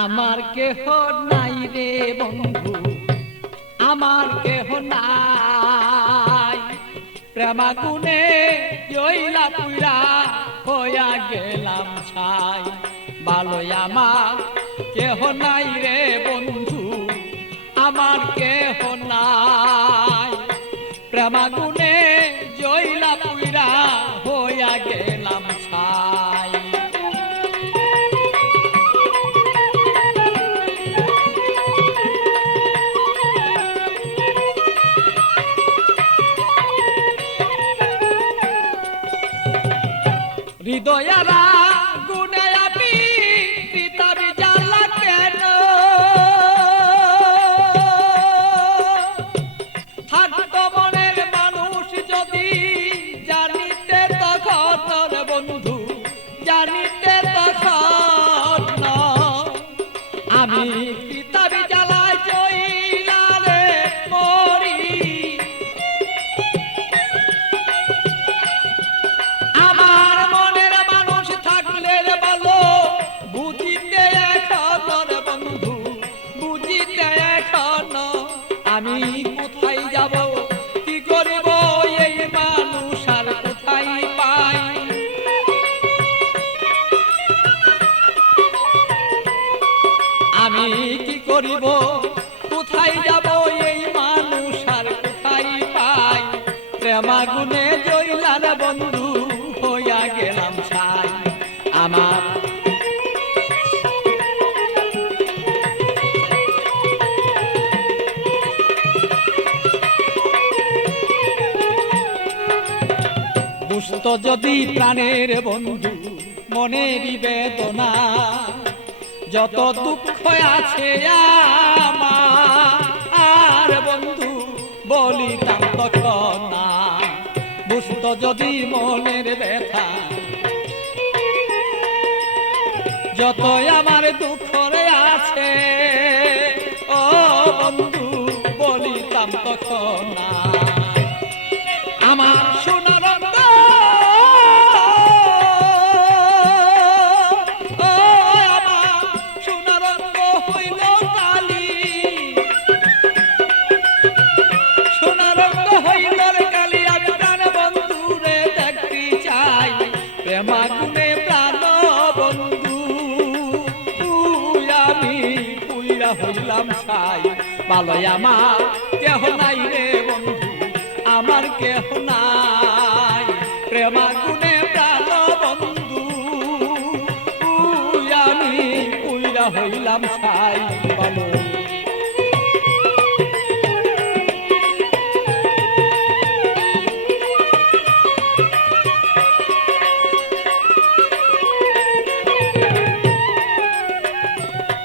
আমার কেহ নাই রে বন্ধু, আমার কেহ নাই। প্রেমাগুনে জইলা পুরা হইয়া গেলাম ছাই। ভালোই আমার কেহ নাই রে বন্ধু, আমার কেহ নাই। প্রেমাগুনে জইলা পুরা হইয়া গেলাম ছাই। হৃদয়ারা গুনে আমি পিতাবি জ্বালা কেন, থাকতো মনের মানুষ যদি জানিতে তখন বন্ধু, জানিতে তখন আমি পিতাবি জ্বালায় জইলা রে মরি। আমার মনের মানুষ থাকলে রে ভালো বুঝিতে এখন বন্ধু, বুঝিতে এখন আমি কোথায় যাব, কি করিব এই মানুষ আর কোথায় পাই। আমি কি করিব, কোথায় যাব এই মানুষ আর কোথায় পাই। প্রেমাগুনে জইলার বন্ধু হইয়া গেলাম ছাই। আমার বুঝতো যদি প্রাণের বন্ধু মনেরই বেদনা, যত দুঃখ আছে আমার বন্ধু বলিতাম তখন না। বুঝতো যদি মনের ব্যথা, যত আমার দুঃখ আছে ও বন্ধু বলিতাম তখন না। আমার সোনার প্রেমাগুনে প্রাণ বন্ধু আমি পুইরা হইলাম ছাই। ভালোই আমার কেহ নাই রে বন্ধু, আমার কেহ নাই। প্রেমাগুনে প্রাণ বন্ধু আমি পুইরা হইলাম ছাই। ভালো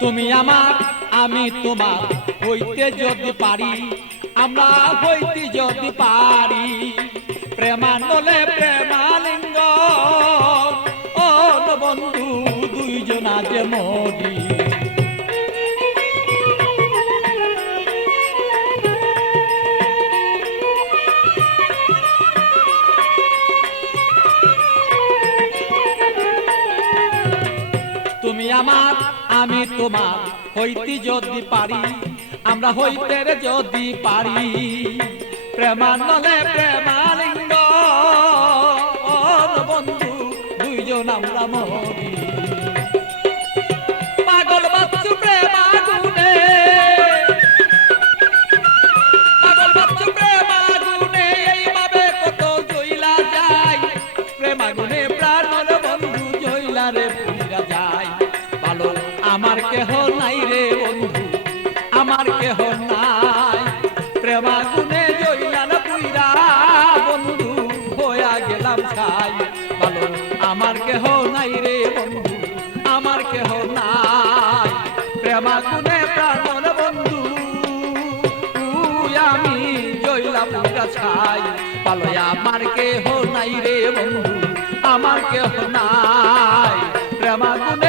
তুমি আমার আমি তোমার হইতে যদি পারি, আমরা হইতে যদি পারি। প্রেমানলে প্রেমালিঙ্গ ও বন্ধু দুইজনা যে মরি। তুমি আমার আমি তোমার হইতে যদি পারি, আমরা হইতে যদি পারি। প্রেমানলে প্রেমালিঙ্গ বন্ধু দুইজন আমরা মরি। পাগল বাচ্চু প্রেমাগুনে, পাগল বাচ্চু প্রেমাগুনে এইভাবে কত জইলা যায়। প্রেমাগুনে প্রাণর বন্ধু জইলা রে পুইরা যায়। ভালো আমার কেহ নাই রে বন্ধু, আমার কেহ নাই। প্রেমাগুনে জইলার পুইরা বন্ধু হইয়া গেলাম ছাই। ভালো আমার কেহ নাই রে বন্ধু, আমার কেহ নাই। প্রেমাগুনে প্রাণর বন্ধু আমি জইলা পুইরা ছাই। ভালো আমার কেহ নাই রে বন্ধু, আমার কেহ নাই। প্রেমাগুনে